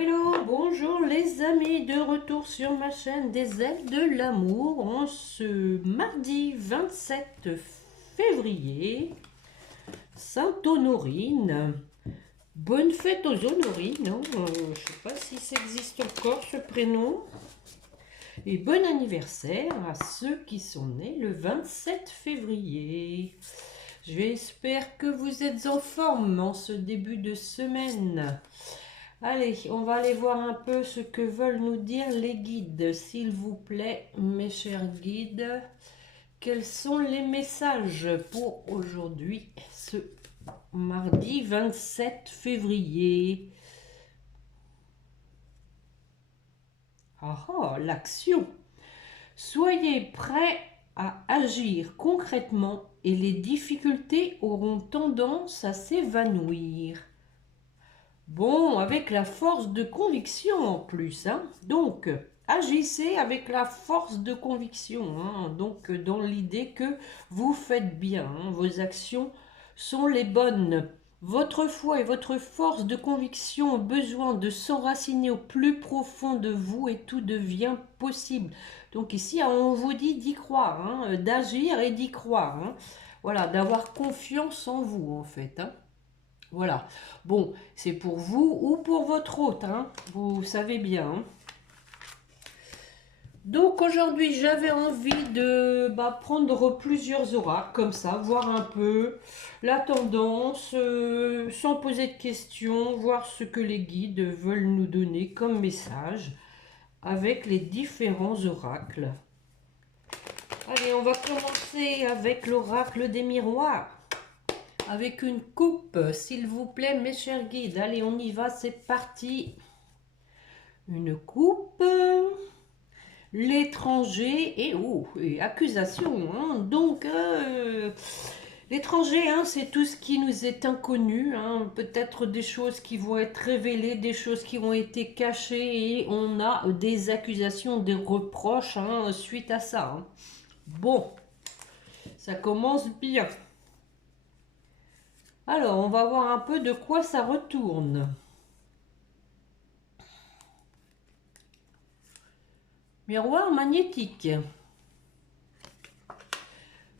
Hello, bonjour les amis, de retour sur ma chaîne des ailes de l'amour en ce mardi 27 février, Sainte-Honorine. Bonne fête aux Honorines, hein. Je ne sais pas si ça existe encore ce prénom. Et bon anniversaire à ceux qui sont nés le 27 février. J'espère que vous êtes en forme en ce début de semaine. Allez, on va aller voir un peu ce que veulent nous dire les guides. S'il vous plaît, mes chers guides, quels sont les messages pour aujourd'hui, ce mardi 27 février? L'action. Soyez prêts à agir concrètement et les difficultés auront tendance à s'évanouir. Bon, avec la force de conviction en plus, hein. Donc, agissez avec la force de conviction, hein. Donc, dans l'idée que vous faites bien, hein. Vos actions sont les bonnes. Votre foi et votre force de conviction ont besoin de s'enraciner au plus profond de vous et tout devient possible. Donc ici, on vous dit d'y croire, hein, d'agir et d'y croire, hein. Voilà, d'avoir confiance en vous en fait, hein. Voilà. Bon, c'est pour vous ou pour votre hôte, hein. Vous savez bien, hein. Donc aujourd'hui, j'avais envie de prendre plusieurs oracles comme ça, voir un peu la tendance, sans poser de questions, voir ce que les guides veulent nous donner comme message avec les différents oracles. Allez, on va commencer avec l'oracle des miroirs. Avec une coupe, s'il vous plaît, mes chers guides. Allez, on y va, c'est parti. Une coupe, l'étranger et accusation, hein. Donc, l'étranger, hein, c'est tout ce qui nous est inconnu, hein. Peut-être des choses qui vont être révélées, des choses qui ont été cachées et on a des accusations, des reproches, hein, suite à ça, hein. Bon, ça commence bien. Alors, on va voir un peu de quoi ça retourne. Miroir magnétique.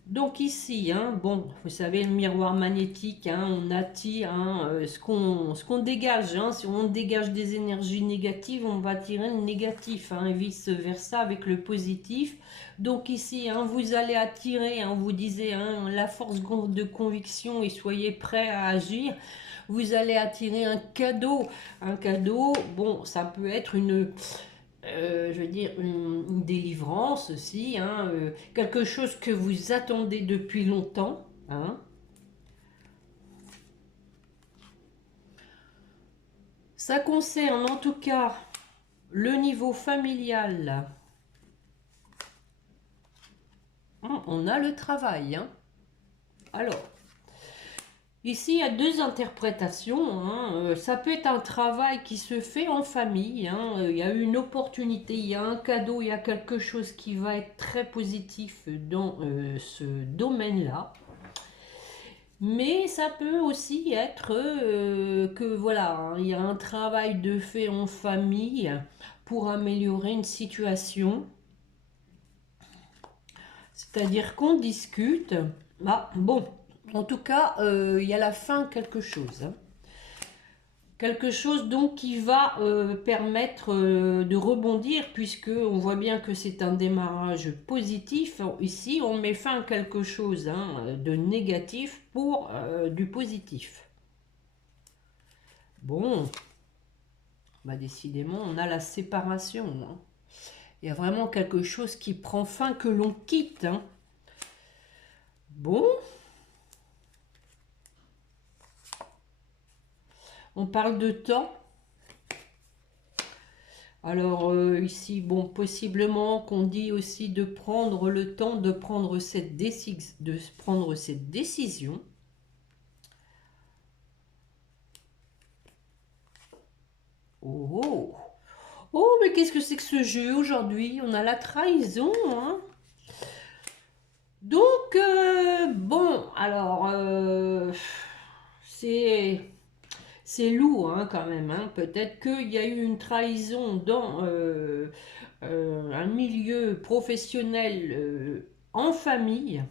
Donc ici, hein, bon, vous savez, le miroir magnétique, hein, on attire, hein, ce qu'on dégage, hein. Si on dégage des énergies négatives, on va attirer le négatif, hein, et vice-versa avec le positif. Donc ici, hein, vous allez attirer, hein, vous disiez, hein, la force de conviction et soyez prêts à agir. Vous allez attirer un cadeau. Un cadeau, bon, ça peut être je veux dire, une délivrance aussi, hein, quelque chose que vous attendez depuis longtemps, hein. Ça concerne en tout cas le niveau familial. On a le travail, hein. Alors, ici, il y a deux interprétations, hein. Ça peut être un travail qui se fait en famille, hein. Il y a une opportunité, il y a un cadeau, il y a quelque chose qui va être très positif dans ce domaine-là. Mais ça peut aussi être que voilà, hein, il y a un travail de fait en famille pour améliorer une situation. C'est-à-dire qu'on discute. Bon, en tout cas, il y a la fin quelque chose, hein. Quelque chose donc qui va permettre de rebondir puisque on voit bien que c'est un démarrage positif. Ici, on met fin à quelque chose, hein, de négatif pour du positif. Bon, décidément, on a la séparation, hein. Il y a vraiment quelque chose qui prend fin, que l'on quitte, hein. Bon. On parle de temps. Alors ici, bon, possiblement qu'on dit aussi de prendre le temps de prendre cette décision. Oh, oh, mais qu'est-ce que c'est que ce jeu aujourd'hui? On a la trahison, hein. Donc, bon, alors, c'est lourd hein, quand même. Hein. Peut-être qu'il y a eu une trahison dans un milieu professionnel en famille.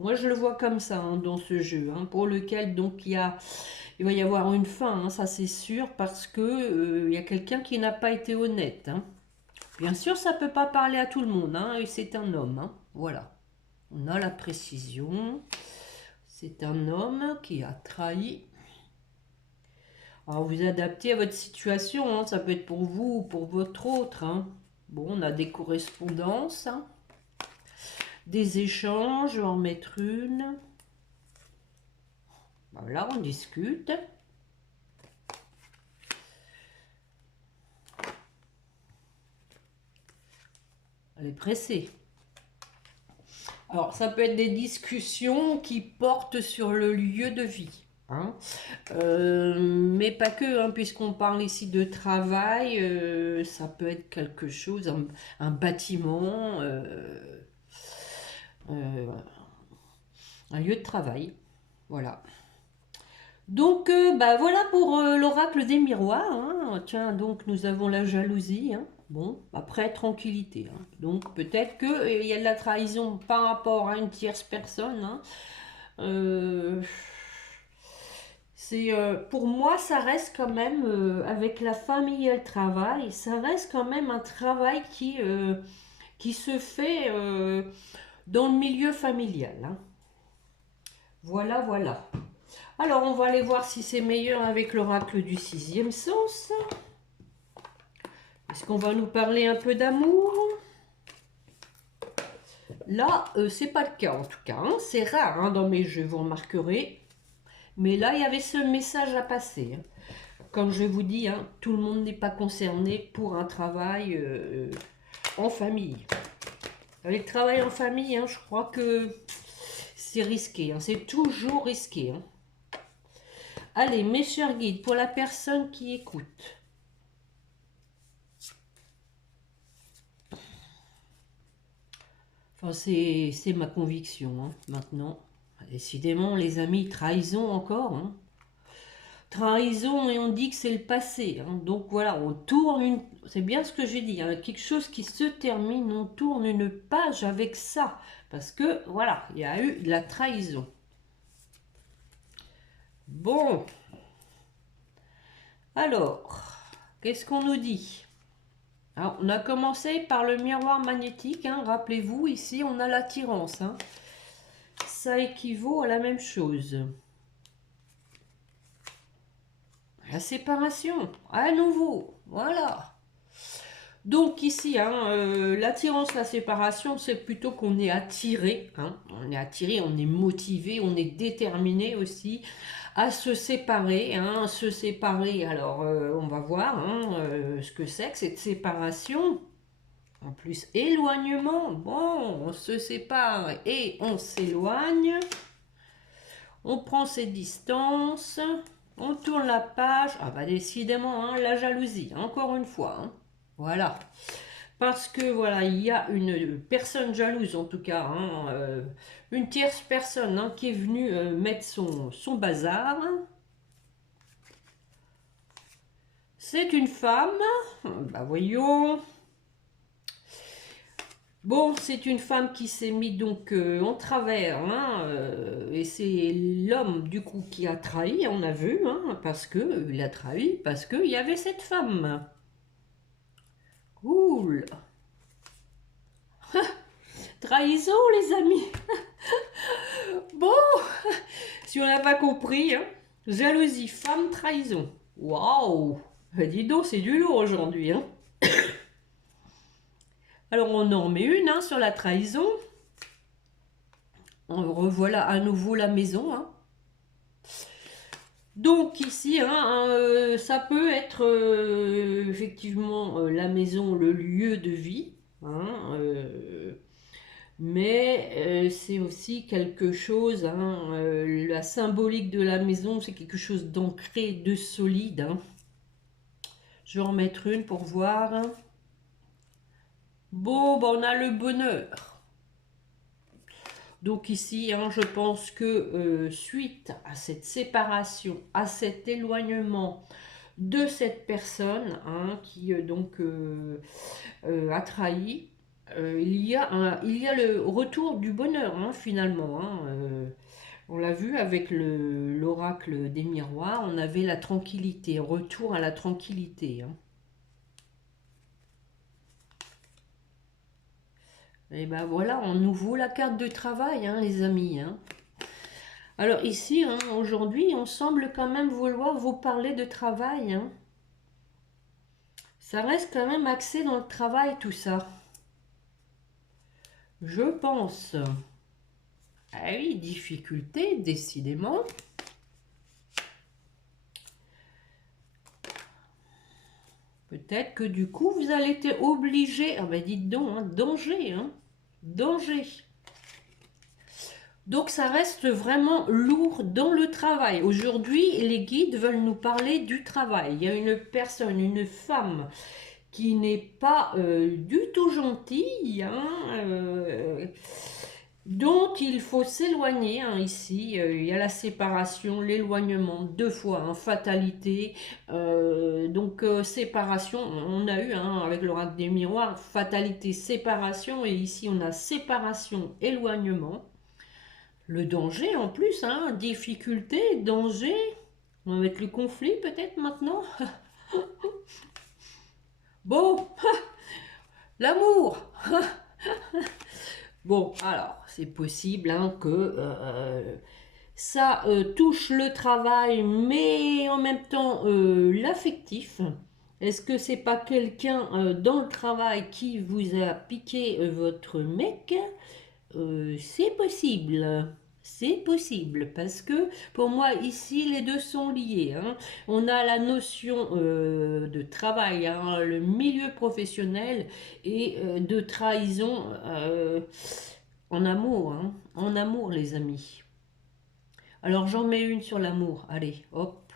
Moi, je le vois comme ça hein, dans ce jeu, hein, pour lequel donc il va y avoir une fin, hein, ça c'est sûr, parce que il y a quelqu'un qui n'a pas été honnête. Hein. Bien sûr, ça peut pas parler à tout le monde, hein, et c'est un homme. Hein, voilà, on a la précision. C'est un homme qui a trahi. Alors vous adaptez à votre situation, hein, ça peut être pour vous ou pour votre autre. Hein. Bon, on a des correspondances, hein, des échanges, je vais en mettre une. Voilà, on discute. Elle est pressée. Alors, ça peut être des discussions qui portent sur le lieu de vie. Hein. Mais pas que, hein, puisqu'on parle ici de travail, ça peut être quelque chose, un bâtiment, euh, un lieu de travail. Voilà. Donc, bah, voilà pour l'oracle des miroirs. Hein. Tiens, donc nous avons la jalousie. Hein. Bon, après, tranquillité. Hein. Donc, peut-être qu'il y a de la trahison par rapport à une tierce personne. Hein. Euh, pour moi, ça reste quand même, avec la famille et le travail, ça reste quand même un travail qui se fait dans le milieu familial. Hein. Voilà, voilà. Alors, on va aller voir si c'est meilleur avec l'oracle du sixième sens. Est-ce qu'on va nous parler un peu d'amour? Là, c'est pas le cas en tout cas. Hein. C'est rare hein, dans mes jeux, vous remarquerez. Mais là, il y avait ce message à passer. Hein. Comme je vous dis, hein, tout le monde n'est pas concerné pour un travail en famille. Avec le travail en famille, hein, je crois que c'est risqué. Hein. C'est toujours risqué. Hein. Allez, mes chers guides, pour la personne qui écoute. Enfin, c'est ma conviction, hein, maintenant. Décidément, les amis, trahison encore. Hein. Trahison et on dit que c'est le passé. Hein. Donc voilà, on tourne une... C'est bien ce que j'ai dit. Hein. Quelque chose qui se termine, on tourne une page avec ça. Parce que, voilà, il y a eu de la trahison. Bon. Alors, qu'est-ce qu'on nous dit? Alors, on a commencé par le miroir magnétique. Hein. Rappelez-vous, ici, on a l'attirance. Hein. Ça équivaut à la même chose. La séparation, à nouveau, voilà. Donc ici, hein, l'attirance, la séparation, c'est plutôt qu'on est attiré. Hein, on est attiré, on est motivé, on est déterminé aussi à se séparer. Hein, se séparer, alors on va voir hein, ce que c'est que cette séparation. En plus, éloignement, bon, on se sépare et on s'éloigne. On prend ses distances. On tourne la page. Ah bah décidément, hein, la jalousie, encore une fois. Hein. Voilà. Parce que voilà, il y a une personne jalouse en tout cas, hein, une tierce personne hein, qui est venue mettre son bazar. C'est une femme. Bah voyons. Bon, c'est une femme qui s'est mise donc en travers, hein, et c'est l'homme du coup qui a trahi, on a vu, hein, parce que il a trahi, parce qu'il y avait cette femme. Cool. Trahison, les amis. Bon, si on n'a pas compris, hein, jalousie, femme, trahison. Waouh. Dis donc, c'est du lourd aujourd'hui, hein. Alors on en remet une hein, sur la trahison. On revoilà à nouveau la maison, hein. Donc ici, hein, ça peut être effectivement la maison, le lieu de vie, hein, mais c'est aussi quelque chose, hein, la symbolique de la maison, c'est quelque chose d'ancré, de solide. Hein. Je vais en mettre une pour voir. Bon, ben, on a le bonheur. Donc ici, hein, je pense que suite à cette séparation, à cet éloignement de cette personne, hein, qui a trahi, il y a le retour du bonheur, hein, finalement. Hein, on l'a vu avec l'oracle des miroirs, on avait la tranquillité, retour à la tranquillité. Hein. Et ben voilà, on nous vaut la carte de travail, hein, les amis. Hein. Alors ici, hein, aujourd'hui, on semble quand même vouloir vous parler de travail. Hein. Ça reste quand même axé dans le travail, tout ça. Je pense. Ah oui, difficulté, décidément. Peut-être que du coup, vous allez être obligé. Ah ben dites donc, hein, danger, hein. Danger. Donc ça reste vraiment lourd dans le travail. Aujourd'hui, les guides veulent nous parler du travail. Il y a une personne, une femme qui n'est pas du tout gentille, hein, dont il faut s'éloigner. Hein, ici, il y a la séparation, l'éloignement, deux fois, hein, fatalité. Séparation, on a eu hein, avec l'oracle des miroirs, fatalité, séparation, et ici on a séparation, éloignement. Le danger en plus, hein, difficulté, danger. On va mettre le conflit peut-être maintenant. Bon, l'amour. Bon, alors, c'est possible hein, que ça touche le travail, mais en même temps l'affectif. Est-ce que c'est pas quelqu'un dans le travail qui vous a piqué votre mec? C'est possible. C'est possible parce que pour moi ici les deux sont liés. Hein. On a la notion de travail, hein, le milieu professionnel et de trahison en amour. Hein. En amour les amis. Alors j'en mets une sur l'amour. Allez, hop.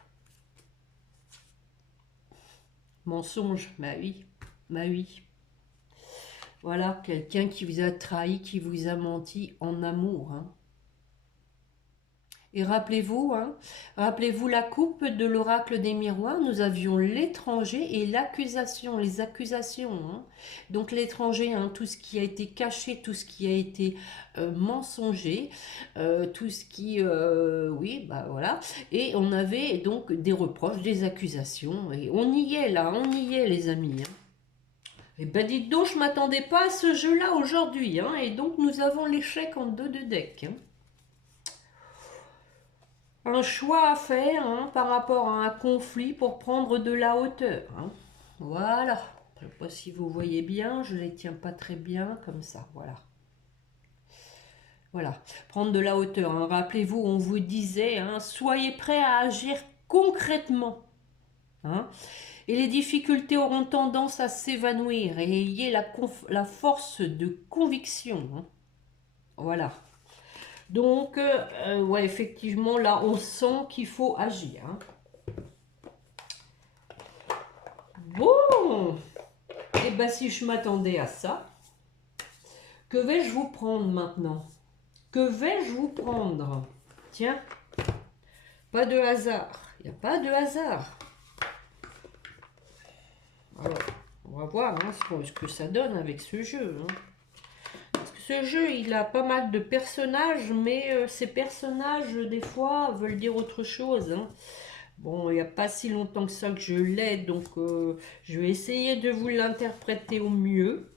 Mensonge, bah oui, bah oui. Voilà, quelqu'un qui vous a trahi, qui vous a menti en amour. Hein. Et rappelez-vous, hein, rappelez-vous la coupe de l'oracle des miroirs, nous avions l'étranger et l'accusation, les accusations. Hein. Donc l'étranger, hein, tout ce qui a été caché, tout ce qui a été mensonger, tout ce qui... oui, bah voilà. Et on avait donc des reproches, des accusations. Et on y est là, on y est les amis. Hein. Et ben dites donc, je ne m'attendais pas à ce jeu-là aujourd'hui. Hein, et donc nous avons l'échec en dos de deck. Hein. Un choix à faire hein, par rapport à un conflit pour prendre de la hauteur. Hein. Voilà. Je ne sais pas si vous voyez bien, je ne les tiens pas très bien comme ça. Voilà. Voilà. Prendre de la hauteur. Hein. Rappelez-vous, on vous disait, hein, soyez prêts à agir concrètement. Hein. Et les difficultés auront tendance à s'évanouir et ayez la force de conviction. Hein. Voilà. Donc, ouais, effectivement, là, on sent qu'il faut agir. Hein. Bon, et bien si je m'attendais à ça, que vais-je vous prendre maintenant? Que vais-je vous prendre? Tiens, pas de hasard. Il n'y a pas de hasard. Alors, on va voir hein, ce que ça donne avec ce jeu. Hein. Ce jeu, il a pas mal de personnages, mais ces personnages, des fois, veulent dire autre chose. Hein. Bon, il n'y a pas si longtemps que ça que je l'ai, donc je vais essayer de vous l'interpréter au mieux.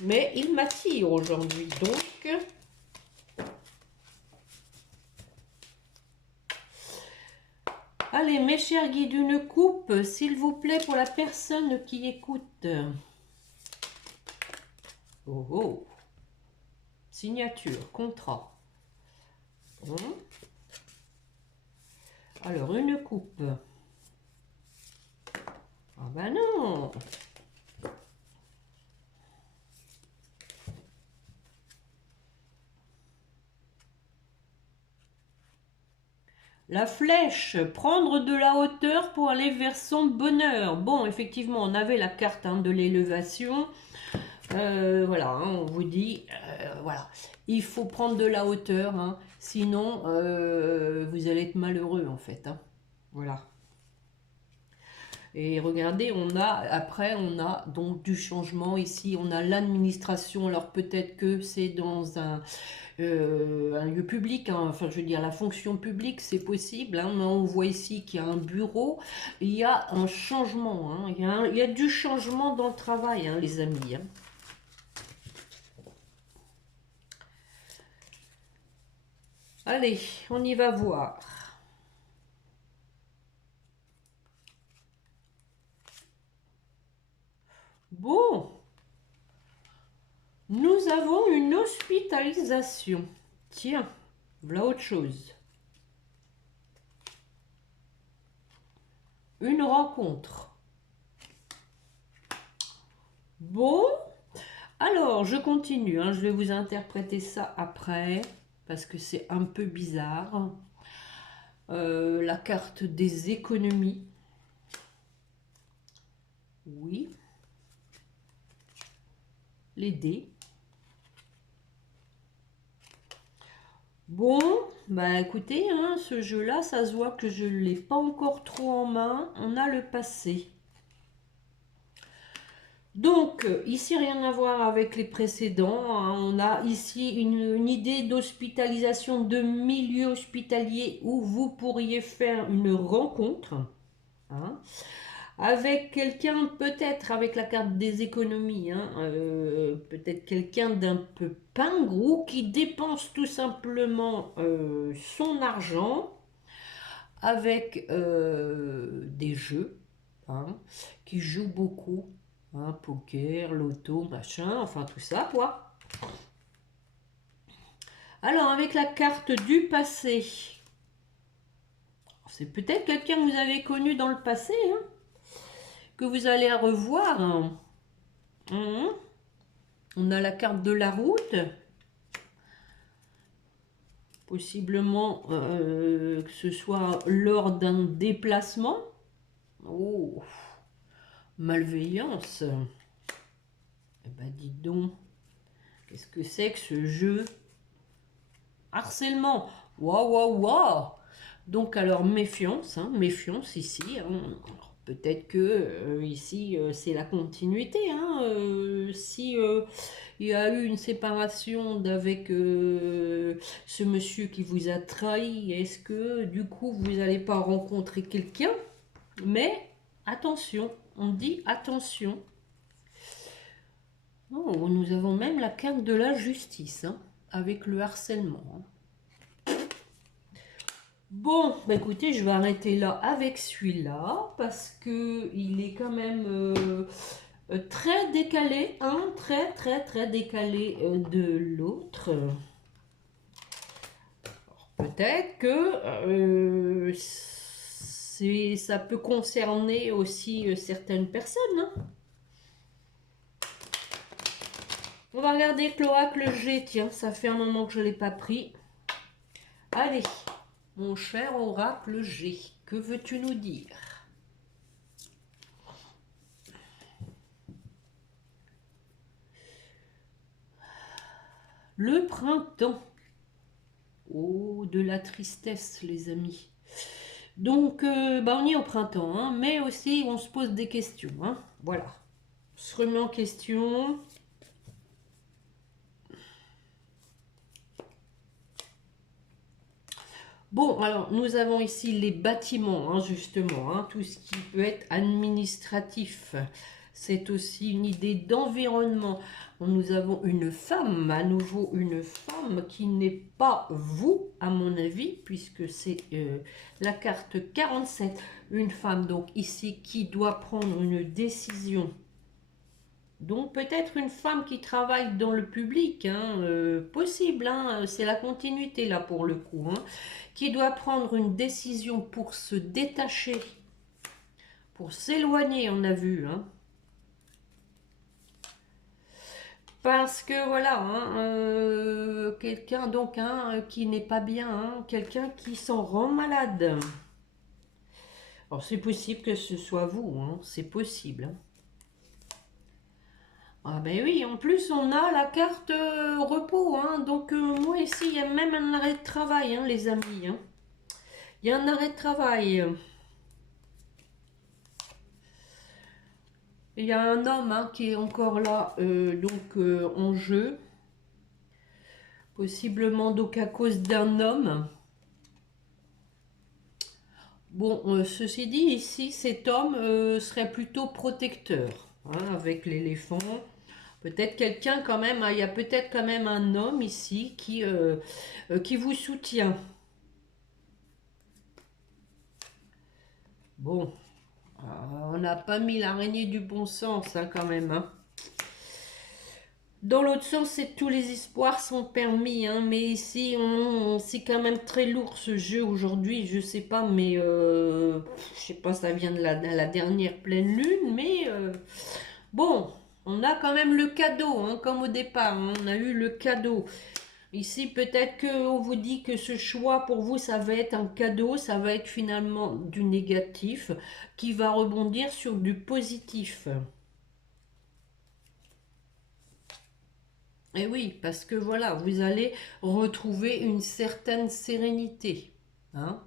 Mais il m'attire aujourd'hui, donc... Allez, mes chers guides, une coupe, s'il vous plaît, pour la personne qui écoute. Oh, oh. Signature, contrat. Alors, une coupe. Ah ben non. La flèche, prendre de la hauteur pour aller vers son bonheur. Bon, effectivement, on avait la carte hein, de l'élévation. Voilà, hein, on vous dit, voilà, il faut prendre de la hauteur, hein, sinon vous allez être malheureux en fait. Hein, voilà. Et regardez, après, on a donc du changement ici, on a l'administration, alors peut-être que c'est dans un lieu public, hein, enfin je veux dire la fonction publique, c'est possible, hein, mais on voit ici qu'il y a un bureau, il y a un changement, hein, il y a du changement dans le travail, hein, les amis. Hein. Allez, on y va voir. Bon, nous avons une hospitalisation. Tiens, voilà autre chose. Une rencontre. Bon, alors je continue, hein, je vais vous interpréter ça après, parce que c'est un peu bizarre. La carte des économies. Oui. Les dés. Bon, bah écoutez, hein, ce jeu-là, ça se voit que je ne l'ai pas encore trop en main. On a le passé. Donc, ici, rien à voir avec les précédents. Hein. On a ici une idée d'hospitalisation, de milieu hospitalier où vous pourriez faire une rencontre. Hein, avec quelqu'un, peut-être avec la carte des économies, hein, peut-être quelqu'un d'un peu pingou qui dépense tout simplement son argent avec des jeux, hein, qui joue beaucoup, hein, poker, loto, machin, enfin tout ça quoi. Alors avec la carte du passé, c'est peut-être quelqu'un que vous avez connu dans le passé, hein, que vous allez revoir. Hein. On a la carte de la route, possiblement que ce soit lors d'un déplacement. Oh, malveillance. Eh ben dites donc, qu'est-ce que c'est que ce jeu? Harcèlement. Waouh, waouh, waouh. Donc alors méfiance, hein, méfiance ici. Hein. Peut-être que ici c'est la continuité. Hein, si il y a eu une séparation avec ce monsieur qui vous a trahi, est-ce que du coup vous n'allez pas rencontrer quelqu'un? Mais attention, on dit attention. Oh, nous avons même la carte de la justice, hein, avec le harcèlement. Hein. Bon, bah écoutez, je vais arrêter là avec celui-là parce que il est quand même très décalé, hein, très décalé de l'autre. Peut-être que ça peut concerner aussi certaines personnes. Hein. On va regarder l'oracle G. Tiens, ça fait un moment que je ne l'ai pas pris. Allez, mon cher oracle G, que veux-tu nous dire? Le printemps. Oh, de la tristesse, les amis. Donc, bah, on y est au printemps, hein, mais aussi on se pose des questions. Hein, voilà. On se remet en question. Bon, alors nous avons ici les bâtiments, hein, justement, hein, tout ce qui peut être administratif. C'est aussi une idée d'environnement. Nous avons une femme, à nouveau une femme qui n'est pas vous, à mon avis, puisque c'est la carte 47. Une femme, donc ici, qui doit prendre une décision. Donc peut-être une femme qui travaille dans le public, hein, possible, hein, c'est la continuité là pour le coup, hein, qui doit prendre une décision pour se détacher, pour s'éloigner, on a vu. Hein. Parce que voilà, hein, quelqu'un donc hein, qui n'est pas bien, hein, quelqu'un qui s'en rend malade. Alors c'est possible que ce soit vous, hein, c'est possible. Hein. Ah ben oui, en plus on a la carte repos, hein. Donc moi ici il y a même un arrêt de travail, hein, les amis, hein. Il y a un arrêt de travail. Il y a un homme, hein, qui est encore là, en jeu, possiblement donc à cause d'un homme. Bon, ceci dit, ici, cet homme serait plutôt protecteur, hein, avec l'éléphant. Peut-être quelqu'un quand même, hein, il y a peut-être quand même un homme ici qui vous soutient. Bon, on n'a pas mis l'araignée du bon sens, hein, quand même, hein. Dans l'autre sens, c'est tous les espoirs sont permis, hein, mais ici, c'est quand même très lourd ce jeu aujourd'hui. Je sais pas, mais je sais pas, ça vient de la dernière pleine lune, mais bon, on a quand même le cadeau, hein, comme au départ, hein, on a eu le cadeau. Ici, peut-être qu'on vous dit que ce choix pour vous, ça va être un cadeau, ça va être finalement du négatif qui va rebondir sur du positif. Et oui, parce que voilà, vous allez retrouver une certaine sérénité, hein.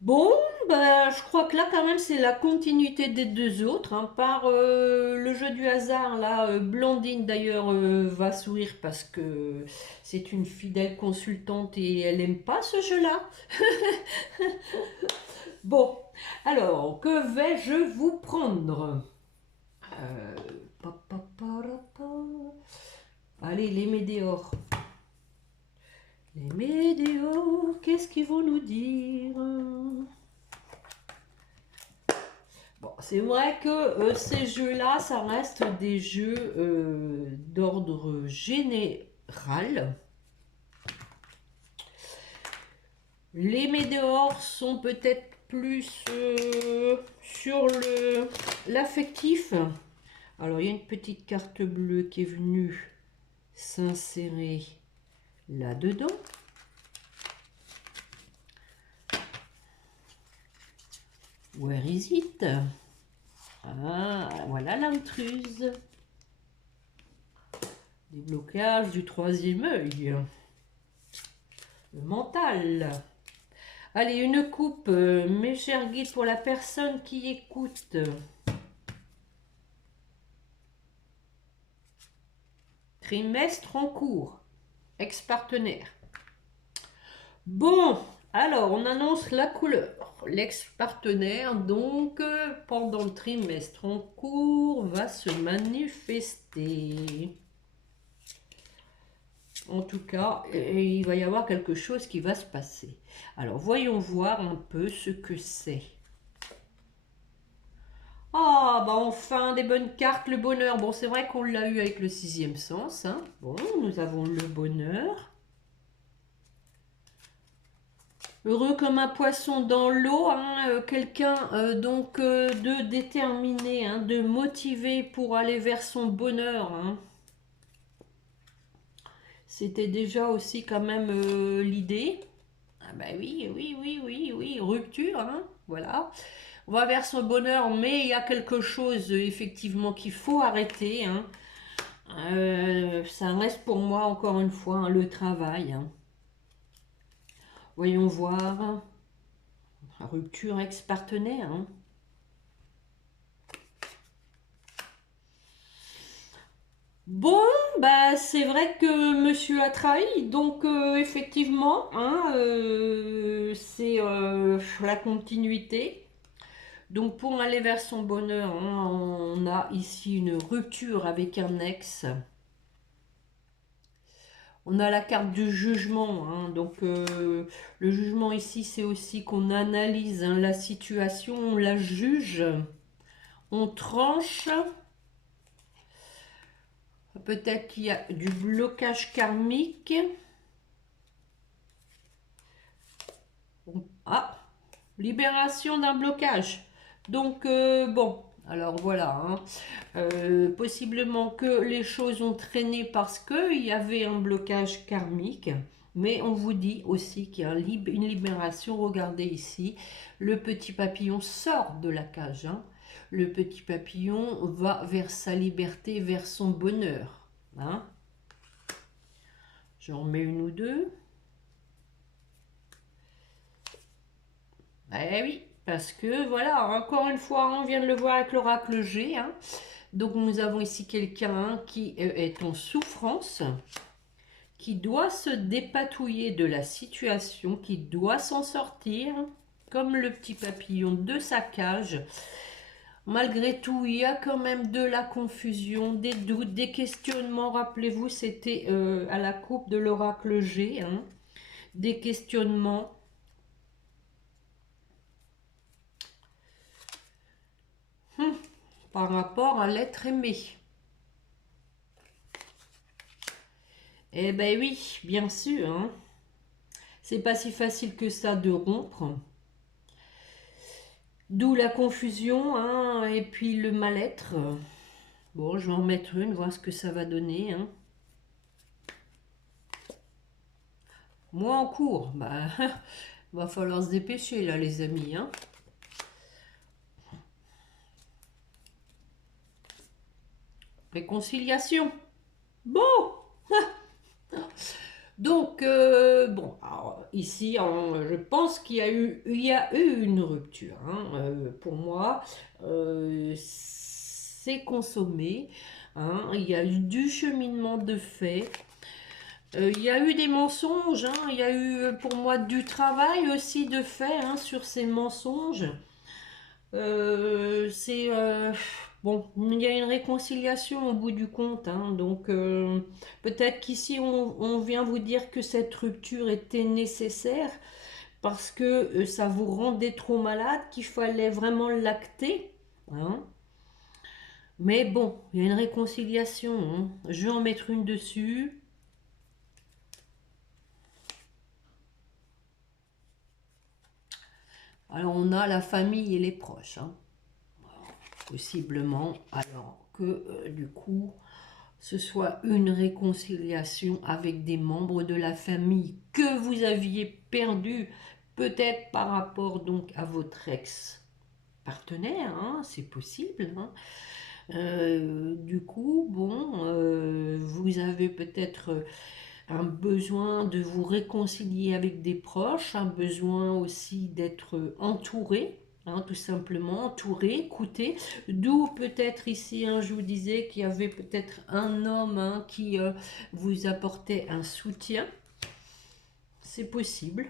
Bon, bah, je crois que là, quand même, c'est la continuité des deux autres, hein. Par le jeu du hasard, là, Blandine, d'ailleurs, va sourire parce que c'est une fidèle consultante et elle n'aime pas ce jeu-là. Bon, alors, que vais-je vous prendre? Euh, Allez, les météores. Les météores, qu'est-ce qu'ils vont nous dire? Bon, c'est vrai que ces jeux-là, ça reste des jeux d'ordre général. Les météores sont peut-être plus sur l'affectif. Alors, il y a une petite carte bleue qui est venue s'insérer là-dedans. Where is it? Ah, voilà l'intruse. Déblocage du troisième œil. Le mental. Allez, une coupe, mes chers guides, pour la personne qui écoute. Trimestre en cours. Ex-partenaire. Bon, alors on annonce la couleur. L'ex-partenaire, donc, pendant le trimestre en cours, va se manifester. En tout cas, il va y avoir quelque chose qui va se passer. Alors, voyons voir un peu ce que c'est. Ah, bah enfin, des bonnes cartes, le bonheur. Bon, c'est vrai qu'on l'a eu avec le sixième sens, hein. Bon, nous avons le bonheur. Heureux comme un poisson dans l'eau, hein, quelqu'un de déterminé, hein, de motivé pour aller vers son bonheur, hein. C'était déjà aussi quand même l'idée. Ah bah oui, oui, oui, oui, oui, rupture, hein, voilà. On va vers son bonheur, mais il y a quelque chose effectivement qu'il faut arrêter, hein. Ça reste pour moi encore une fois, hein, le travail, hein. Voyons voir. Rupture ex-partenaire, hein. Bon, bah c'est vrai que monsieur a trahi, donc effectivement, hein, c'est la continuité. Donc pour aller vers son bonheur, hein, on a ici une rupture avec un ex. On a la carte du jugement, hein. Donc le jugement ici, c'est aussi qu'on analyse, hein, la situation, on la juge, on tranche. Peut-être qu'il y a du blocage karmique. Ah, libération d'un blocage. Donc, bon, alors voilà, hein. Possiblement que les choses ont traîné parce qu'il y avait un blocage karmique. Mais on vous dit aussi qu'il y a une libération. Regardez ici, le petit papillon sort de la cage, hein. Le petit papillon va vers sa liberté, vers son bonheur. Hein? J'en mets une ou deux. Eh oui, parce que voilà, encore une fois, on vient de le voir avec l'oracle G. Hein. Donc nous avons ici quelqu'un qui est en souffrance, qui doit se dépatouiller de la situation, qui doit s'en sortir, comme le petit papillon de sa cage. Malgré tout, il y a quand même de la confusion, des doutes, des questionnements. Rappelez-vous, c'était à la coupe de l'oracle G. Hein. Des questionnements. Par rapport à l'être aimé. Eh ben oui, bien sûr. Hein. C'est pas si facile que ça de rompre. D'où la confusion, hein, et puis le mal-être. Bon, je vais en mettre une, voir ce que ça va donner. Hein. Moi en cours, bah, va falloir se dépêcher là, les amis. Hein. Réconciliation. Bon. Donc, bon, alors, ici, je pense qu'il y a eu une rupture. Hein, pour moi, c'est consommé. Hein, il y a eu du cheminement de fait. Il y a eu des mensonges. Hein, il y a eu, pour moi, du travail aussi de fait hein, sur ces mensonges. C'est bon, il y a une réconciliation au bout du compte, hein, donc peut-être qu'ici on vient vous dire que cette rupture était nécessaire parce que ça vous rendait trop malade, qu'il fallait vraiment l'acter, hein. Mais bon, il y a une réconciliation, hein. Je vais en mettre une dessus. Alors on a la famille et les proches, hein. Possiblement, alors que du coup, ce soit une réconciliation avec des membres de la famille que vous aviez perdu, peut-être par rapport donc à votre ex-partenaire, hein, c'est possible. Hein. Du coup, bon, vous avez peut-être un besoin de vous réconcilier avec des proches, un besoin aussi d'être entouré. Hein, tout simplement, entouré, écouté, d'où peut-être ici, hein, je vous disais qu'il y avait peut-être un homme hein, qui vous apportait un soutien, c'est possible.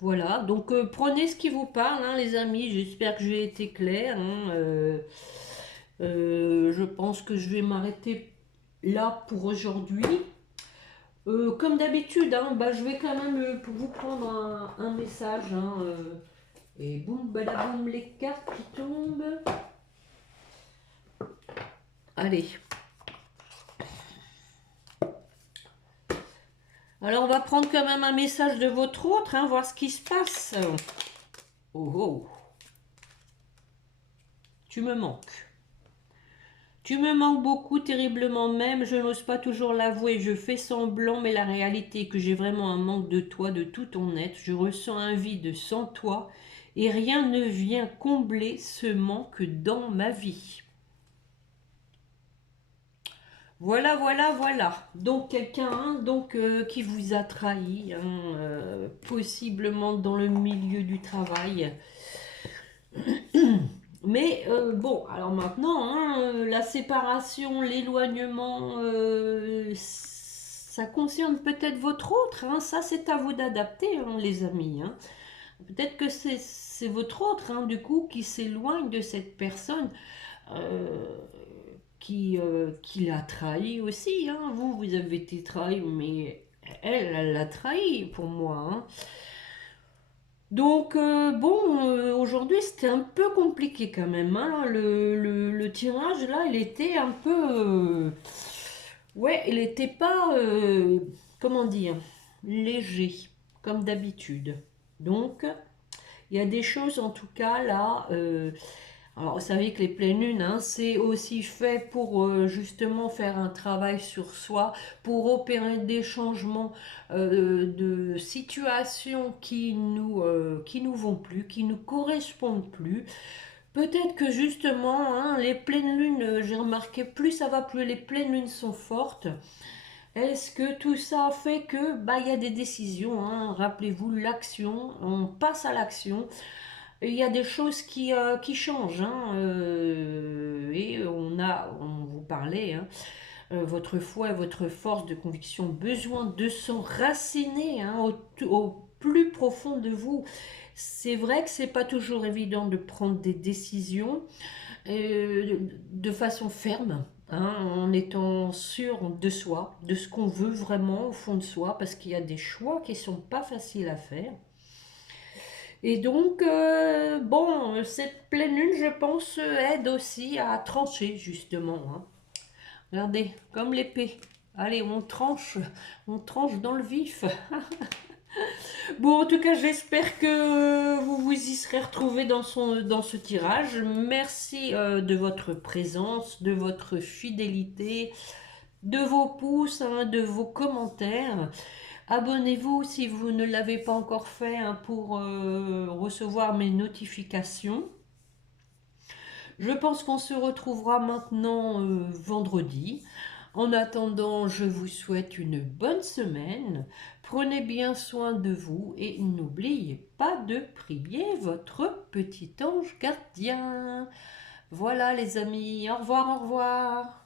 Voilà, donc prenez ce qui vous parle, hein, les amis, j'espère que j'ai été claire. Hein, je pense que je vais m'arrêter là pour aujourd'hui. Comme d'habitude, hein, bah, je vais quand même vous prendre un message. Hein, et boum, badaboum, les cartes qui tombent. Allez. Alors, on va prendre quand même un message de votre autre, hein, voir ce qui se passe. Oh, oh. Tu me manques. Tu me manques beaucoup, terriblement même. Je n'ose pas toujours l'avouer. Je fais semblant, mais la réalité est que j'ai vraiment un manque de toi, de tout ton être. Je ressens un vide sans toi. Et rien ne vient combler ce manque dans ma vie. Voilà, voilà, voilà. Donc quelqu'un hein, donc qui vous a trahi, hein, possiblement dans le milieu du travail. Mais bon, alors maintenant, hein, la séparation, l'éloignement, ça concerne peut-être votre autre. Hein, ça, c'est à vous d'adapter, hein, les amis. Hein. Peut-être que c'est votre autre, hein, du coup, qui s'éloigne de cette personne qui l'a trahi aussi. Hein. Vous avez été trahi, mais elle l'a trahi pour moi. Hein. Donc, bon, aujourd'hui, c'était un peu compliqué quand même. Hein. Le tirage, là, il était un peu... ouais, il n'était pas, comment dire, léger, comme d'habitude. Donc, il y a des choses, en tout cas, là... alors, vous savez que les pleines lunes, hein, c'est aussi fait pour justement faire un travail sur soi, pour opérer des changements de situations qui nous vont plus, qui nous correspondent plus, Peut-être que justement, hein, les pleines lunes, j'ai remarqué, plus ça va, plus les pleines lunes sont fortes. Est-ce que tout ça fait que, bah, il y a des décisions, hein, rappelez-vous, l'action, on passe à l'action. Il y a des choses qui changent, hein, et on vous parlait, hein, votre foi et votre force de conviction, besoin de s'enraciner, hein, au plus profond de vous. C'est vrai que c'est pas toujours évident de prendre des décisions de façon ferme, hein, en étant sûr de soi, de ce qu'on veut vraiment au fond de soi, parce qu'il y a des choix qui sont pas faciles à faire. Et donc, bon, cette pleine lune, je pense, aide aussi à trancher, justement, hein. Regardez, comme l'épée. Allez, on tranche dans le vif. Bon, en tout cas, j'espère que vous vous y serez retrouvés dans ce tirage. Merci de votre présence, de votre fidélité, de vos pouces, hein, de vos commentaires. Abonnez-vous si vous ne l'avez pas encore fait, hein, pour recevoir mes notifications. Je pense qu'on se retrouvera maintenant vendredi. En attendant, je vous souhaite une bonne semaine. Prenez bien soin de vous et n'oubliez pas de prier votre petit ange gardien. Voilà les amis, au revoir, au revoir.